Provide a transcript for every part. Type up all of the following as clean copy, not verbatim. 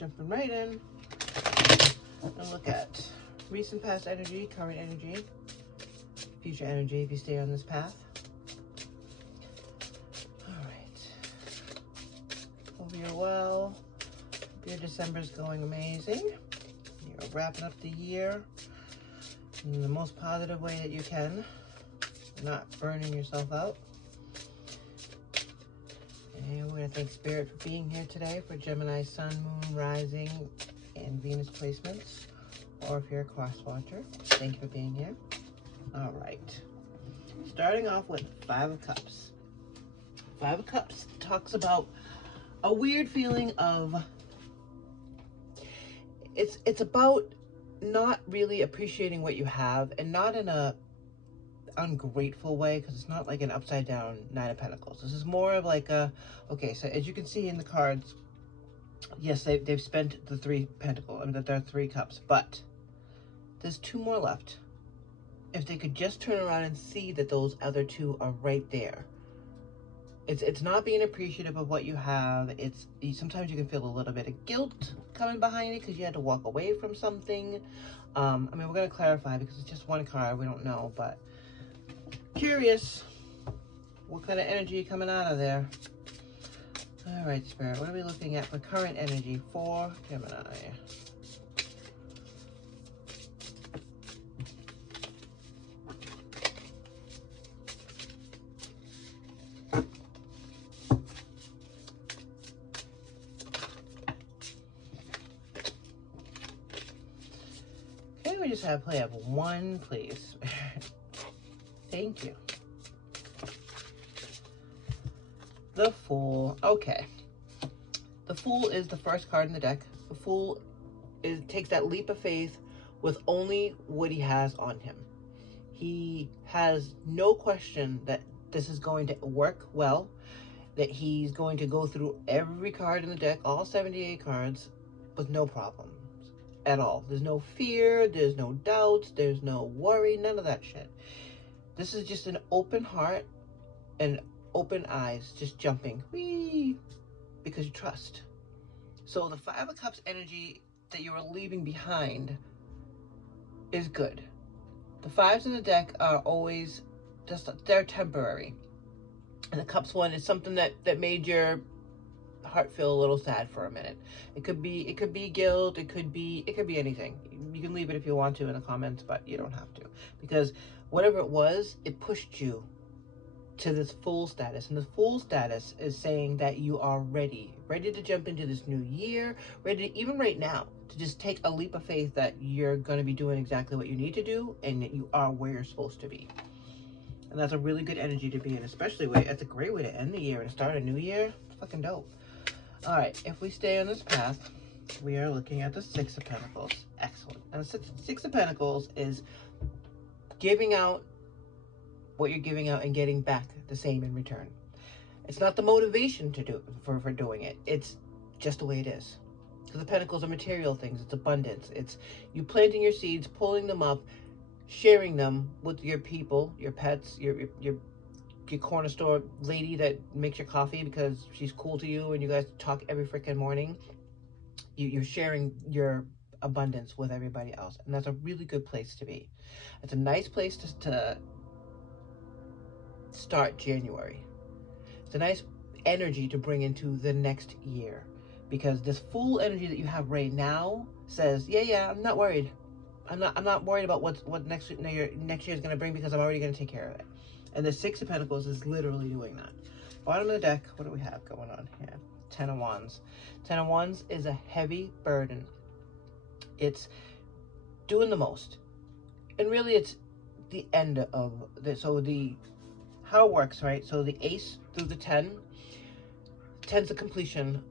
jumping right in and look at recent past energy, current energy, future energy if you stay on this path. All right. Hope you're well. Hope your December's going amazing. You're wrapping up the year in the most positive way that you can, not burning yourself out. And we're going to thank Spirit for being here today for Gemini, Sun, Moon, Rising, and Venus placements. Or if you're a cross watcher, thank you for being here. All right. Starting off with Five of Cups. Five of Cups talks about a weird feeling of, it's about not really appreciating what you have, and not in a ungrateful way, because it's not like an upside down Nine of Pentacles. This is more of like a, okay, so as you can see in the cards, yes, they've spent the Three Pentacles, I mean, there are 3 cups, but there's 2 more left. If they could just turn around and see that those other 2 are right there. It's not being appreciative of what you have. Sometimes you can feel a little bit of guilt coming behind it because you had to walk away from something. I mean, we're going to clarify because it's just 1 card. We don't know, but curious what kind of energy coming out of there. All right, Spirit, what are we looking at for current energy for Gemini? We just have play of 1, please. Thank you. The Fool. Okay. The Fool is the first card in the deck. The Fool takes that leap of faith with only what he has on him. He has no question that this is going to work well, that he's going to go through every card in the deck, all 78 cards, with no problem. At all. There's no fear, there's no doubts, there's no worry, none of that shit. This is just an open heart and open eyes, just jumping, whee, because you trust. So the Five of Cups energy that you are leaving behind is good. The fives in the deck are always just, they're temporary. And the Cups one is something that made your heart feel a little sad for a minute. It could be guilt, it could be anything. You can leave it if you want to in the comments, but you don't have to, because whatever it was, it pushed you to this Fool status. And the Fool status is saying that you are ready to jump into this new year, ready to, even right now, to just take a leap of faith that you're going to be doing exactly what you need to do and that you are where you're supposed to be. And that's a really good energy to be in, especially it's a great way to end the year and start a new year. It's fucking dope. All right, if we stay on this path, we are looking at the Six of Pentacles. Excellent. And the Six of Pentacles is giving out what you're giving out and getting back the same in return. It's not the motivation to do for doing it. It's just the way it is. Because the Pentacles are material things. It's abundance. It's you planting your seeds, pulling them up, sharing them with your people, your pets, your corner store lady that makes your coffee because she's cool to you and you guys talk every freaking morning. You're sharing your abundance with everybody else, and that's a really good place to be. It's a nice place to start January. It's a nice energy to bring into the next year, because this Fool energy that you have right now says, yeah, I'm not worried. I'm not worried about what next year is going to bring, because I'm already going to take care of it. And the Six of Pentacles is literally doing that. Bottom of the deck, what do we have going on here? 10 of Wands. 10 of Wands is a heavy burden. It's doing the most. And really it's the end of how it works, right? So the Ace through the 10, 10's the completion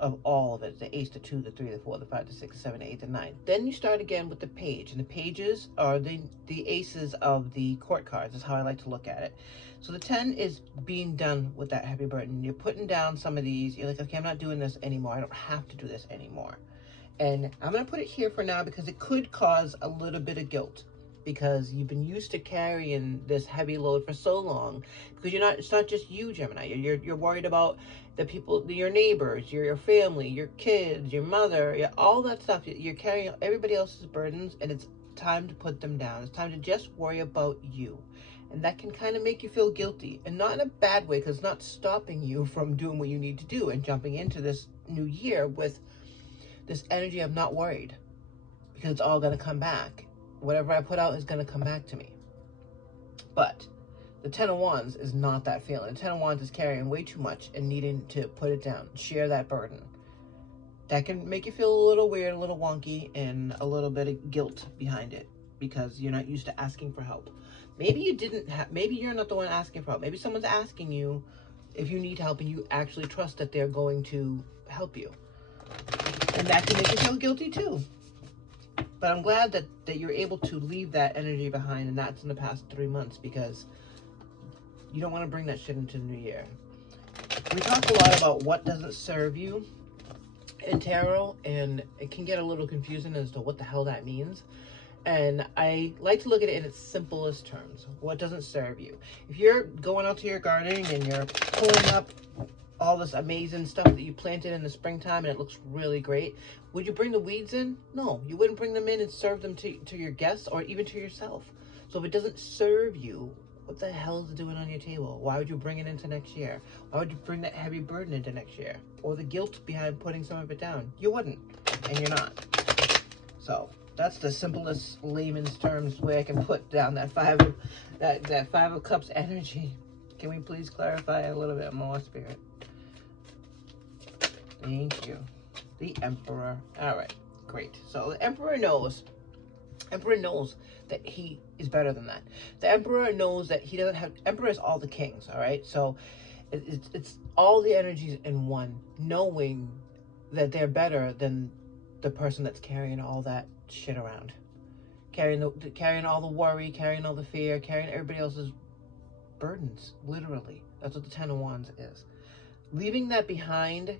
of all of it. The Ace, the 2, the 3, the 4, the 5, the 6, the 7, the 8, the 9. Then you start again with the Page, and the Pages are the aces of the court cards, is how I like to look at it. So the 10 is being done with that heavy burden. You're putting down some of these. You're like, okay, I'm not doing this anymore. I don't have to do this anymore. And I'm going to put it here for now because it could cause a little bit of guilt. because you've been used to carrying this heavy load for so long. Because it's not just you, Gemini. You're worried about the people, your neighbors, your family, your kids, your mother, all that stuff. You're carrying everybody else's burdens, and it's time to put them down. It's time to just worry about you. And that can kind of make you feel guilty, and not in a bad way, because it's not stopping you from doing what you need to do and jumping into this new year with this energy of not worried, because it's all going to come back. Whatever I put out is going to come back to me. But the Ten of Wands is not that feeling. The Ten of Wands is carrying way too much and needing to put it down, share that burden. That can make you feel a little weird, a little wonky, and a little bit of guilt behind it, because you're not used to asking for help. Maybe you didn't have, maybe you're not the one asking for help. Maybe someone's asking you if you need help, and you actually trust that they're going to help you. And that can make you feel guilty too. But I'm glad that you're able to leave that energy behind, and that's in the past 3 months, because you don't want to bring that shit into the new year. We talk a lot about what doesn't serve you in tarot, and it can get a little confusing as to what the hell that means. And I like to look at it in its simplest terms. What doesn't serve you? If you're going out to your gardening and you're pulling up all this amazing stuff that you planted in the springtime and it looks really great, would you bring the weeds in? No, you wouldn't bring them in and serve them to your guests or even to yourself. So if it doesn't serve you, what the hell is it doing on your table? Why would you bring it into next year? Why would you bring that heavy burden into next year? Or the guilt behind putting some of it down? You wouldn't, and you're not. So that's the simplest layman's terms way I can put down that five of cups energy. Can we please clarify a little bit more, Spirit? Thank you. The Emperor. All right, great. So the Emperor knows that he is better than that. The Emperor knows that he doesn't have, Emperor is all the kings, all right? So it's all the energies in one, knowing that they're better than the person that's carrying all that shit around. Carrying all the worry, carrying all the fear, carrying everybody else's burdens, literally. That's what the Ten of Wands is. Leaving that behind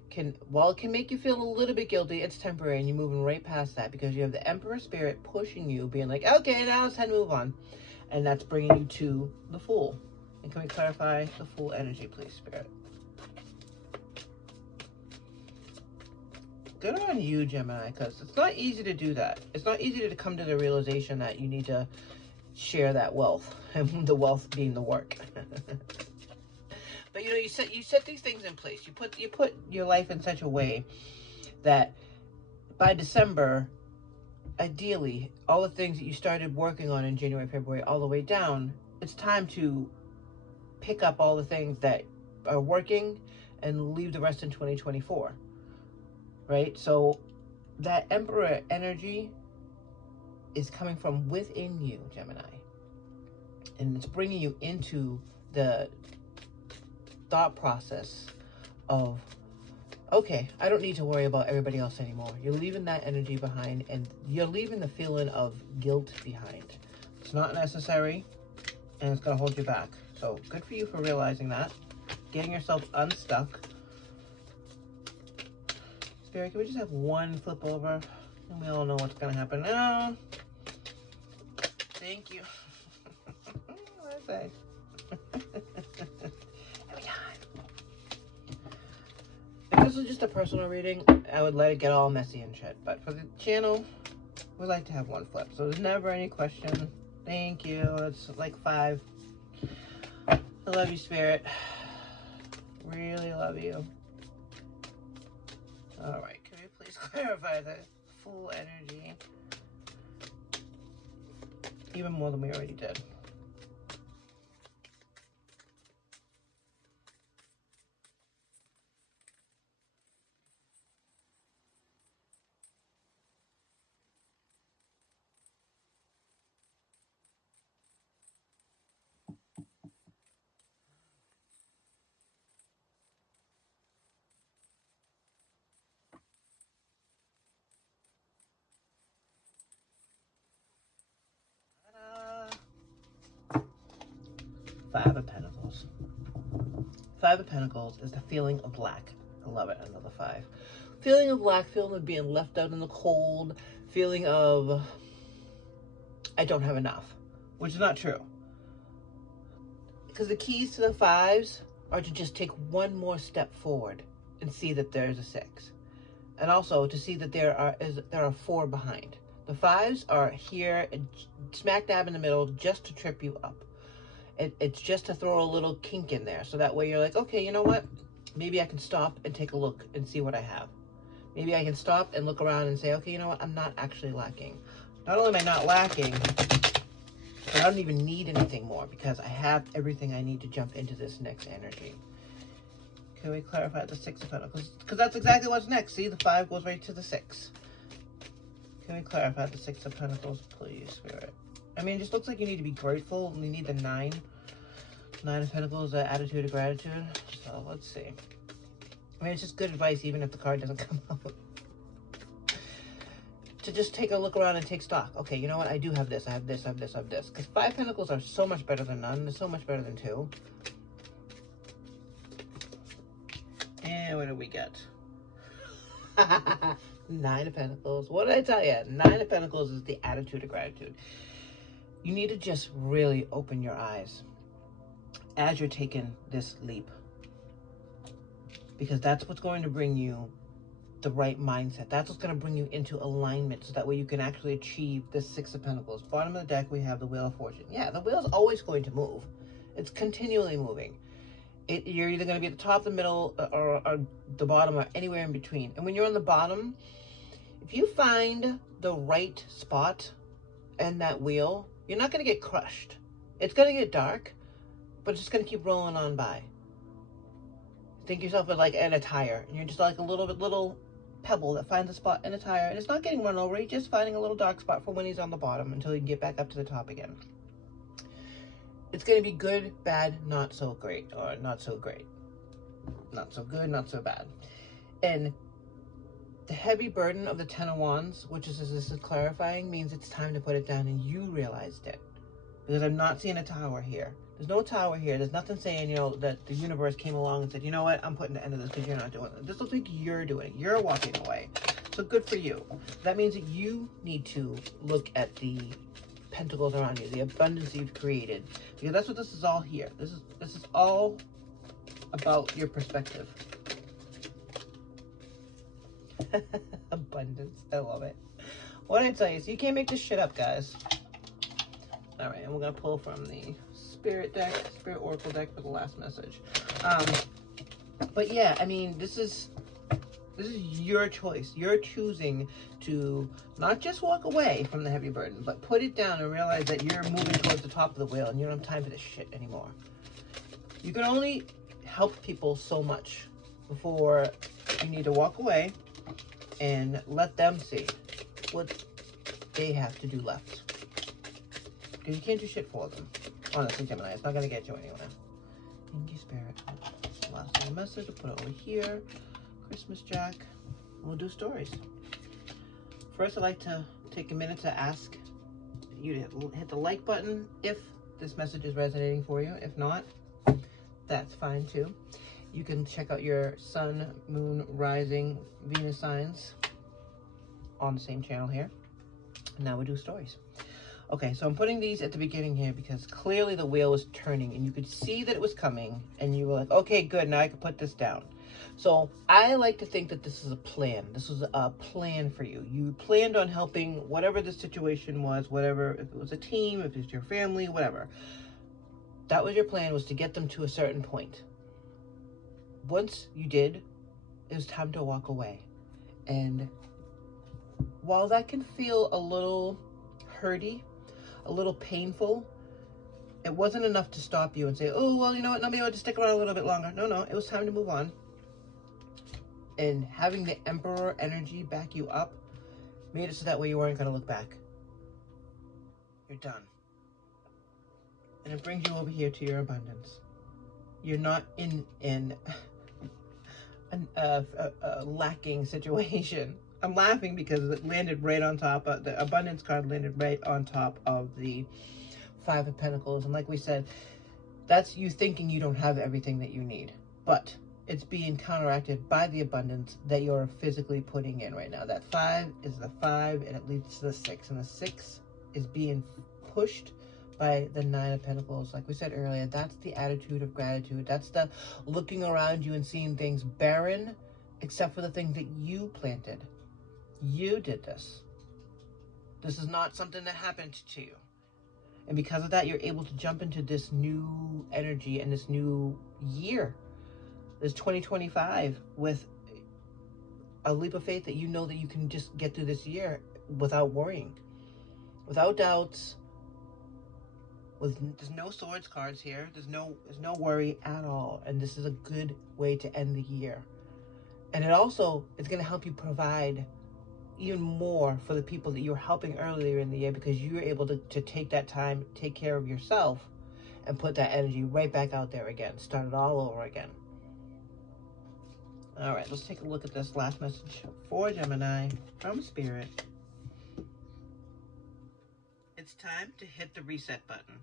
while it can make you feel a little bit guilty, it's temporary, and you're moving right past that, because you have the Emperor spirit pushing you, being like, okay, now it's time to move on. And that's bringing you to the Fool. And can we clarify the Fool energy, please, Spirit? Good on you, Gemini, because it's not easy to do that. It's not easy to come to the realization that you need to share that wealth, and the wealth being the work. But you know, you set these things in place. You put your life in such a way that by December, ideally, all the things that you started working on in January, February, all the way down, it's time to pick up all the things that are working and leave the rest in 2024. Right? So that Emperor energy is coming from within you, Gemini. And it's bringing you into the thought process of, okay, I don't need to worry about everybody else anymore. You're leaving that energy behind, and you're leaving the feeling of guilt behind. It's not necessary, and it's going to hold you back. So good for you for realizing that. Getting yourself unstuck. Spirit, can we just have one flip over? And we all know what's going to happen now. Thank you. What did I say? If this was just a personal reading, I would let it get all messy and shit. But for the channel, we like to have one flip. So there's never any question. Thank you. It's like 5. I love you, Spirit. Really love you. All right. Can we please clarify the Fool energy? Even more than we already did. Five of Pentacles. Five of Pentacles is the feeling of lack. I love it. Another 5. Feeling of lack, feeling of being left out in the cold, feeling of I don't have enough, which is not true. Because the keys to the fives are to just take one more step forward and see that there's a 6. And also to see that there are 4 behind. The fives are here, smack dab in the middle, just to trip you up. It's just to throw a little kink in there. So that way you're like, okay, you know what? Maybe I can stop and take a look and see what I have. Maybe I can stop and look around and say, okay, you know what? I'm not actually lacking. Not only am I not lacking, but I don't even need anything more because I have everything I need to jump into this next energy. Can we clarify the 6 of Pentacles? Because that's exactly what's next. See, the 5 goes right to the 6. Can we clarify the 6 of Pentacles, please, Spirit? I mean, it just looks like you need to be grateful. We need the 9. 9 of Pentacles, attitude of gratitude. So let's see. I mean, it's just good advice, even if the card doesn't come out. To just take a look around and take stock. Okay, you know what? I do have this. I have this. I have this. I have this. Because 5 Pentacles are so much better than none. They're so much better than 2. And what do we get? 9 of Pentacles. What did I tell you? 9 of Pentacles is the attitude of gratitude. You need to just really open your eyes as you're taking this leap. Because that's what's going to bring you the right mindset. That's what's going to bring you into alignment so that way you can actually achieve the 6 of Pentacles. Bottom of the deck, we have the Wheel of Fortune. Yeah, the wheel's always going to move. It's continually moving. You're either going to be at the top, the middle, or the bottom, or anywhere in between. And when you're on the bottom, if you find the right spot in that wheel, you're not going to get crushed. It's going to get dark, but it's just going to keep rolling on by. Think yourself as like in a tire, and you're just like a little pebble that finds a spot in a tire, and it's not getting run over. You're just finding a little dark spot for when he's on the bottom until you can get back up to the top again. It's going to be good, bad, not so great, or not so great. Not so good, not so bad. And the heavy burden of the 10 of Wands, which is, as this is clarifying, means it's time to put it down, and you realized it. Because I'm not seeing a tower here. There's no tower here. There's nothing saying, you know, that the universe came along and said, you know what, I'm putting the end of this because you're not doing it. This looks like you're doing it. You're walking away. So good for you. That means that you need to look at the pentacles around you, the abundance you've created, because that's what this is all here. This is all about your perspective. Abundance, I love it. What did I tell you? So you can't make this shit up, guys. All right, and we're gonna pull from the Spirit deck, Spirit Oracle deck for the last message. But yeah, I mean, this is your choice. You're choosing to not just walk away from the heavy burden, but put it down and realize that you're moving towards the top of the wheel and you don't have time for this shit anymore. You can only help people so much before you need to walk away and let them see what they have to do left. Because you can't do shit for them. Honestly, Gemini, it's not going to get you anywhere. Thank you, Spirit. Last little message, we'll put it over here. Christmas Jack. We'll do stories. First, I'd like to take a minute to ask you to hit the like button if this message is resonating for you. If not, that's fine too. You can check out your sun, moon, rising, Venus signs on the same channel here. Now we do stories. Okay, so I'm putting these at the beginning here because clearly the wheel was turning and you could see that it was coming and you were like, okay, good, now I can put this down. So I like to think that this is a plan. This was a plan for you. You planned on helping whatever the situation was, whatever, if it was a team, if it's your family, whatever. That was your plan, was to get them to a certain point. Once you did, it was time to walk away. And while that can feel a little hurty, a little painful, it wasn't enough to stop you and say, oh, well, you know what, maybe I'll just stick around a little bit longer. No, it was time to move on. And having the Emperor energy back you up made it so that way you weren't going to look back. You're done. And it brings you over here to your abundance. You're not in a lacking situation. I'm laughing because it landed right on top of the abundance card, landed right on top of the 5 of Pentacles. And like we said, that's you thinking you don't have everything that you need, but it's being counteracted by the abundance that you're physically putting in right now. That 5 is the 5 and it leads to the 6, and the 6 is being pushed by the Nine of Pentacles. Like we said earlier, that's the attitude of gratitude. That's the looking around you and seeing things barren, except for the things that you planted. You did this. This is not something that happened to you. And because of that, you're able to jump into this new energy and this new year, this 2025, with a leap of faith that you know that you can just get through this year without worrying, without doubts. There's no swords cards here. There's no worry at all. And this is a good way to end the year. And it also is going to help you provide even more for the people that you were helping earlier in the year, because you were able to take that time, take care of yourself, and put that energy right back out there again. Start it all over again. All right, let's take a look at this last message for Gemini from Spirit. It's time to hit the reset button.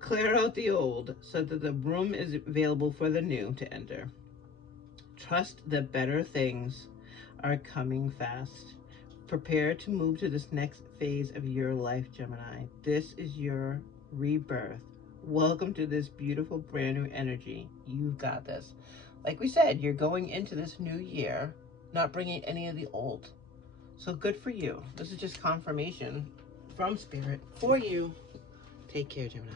Clear out the old so that the room is available for the new to enter. Trust that better things are coming fast. Prepare to move to this next phase of your life, Gemini. This is your rebirth. Welcome to this beautiful brand new energy. You've got this. Like we said, you're going into this new year not bringing any of the old. So good for you. This is just confirmation from Spirit for you. Take care, Gemini.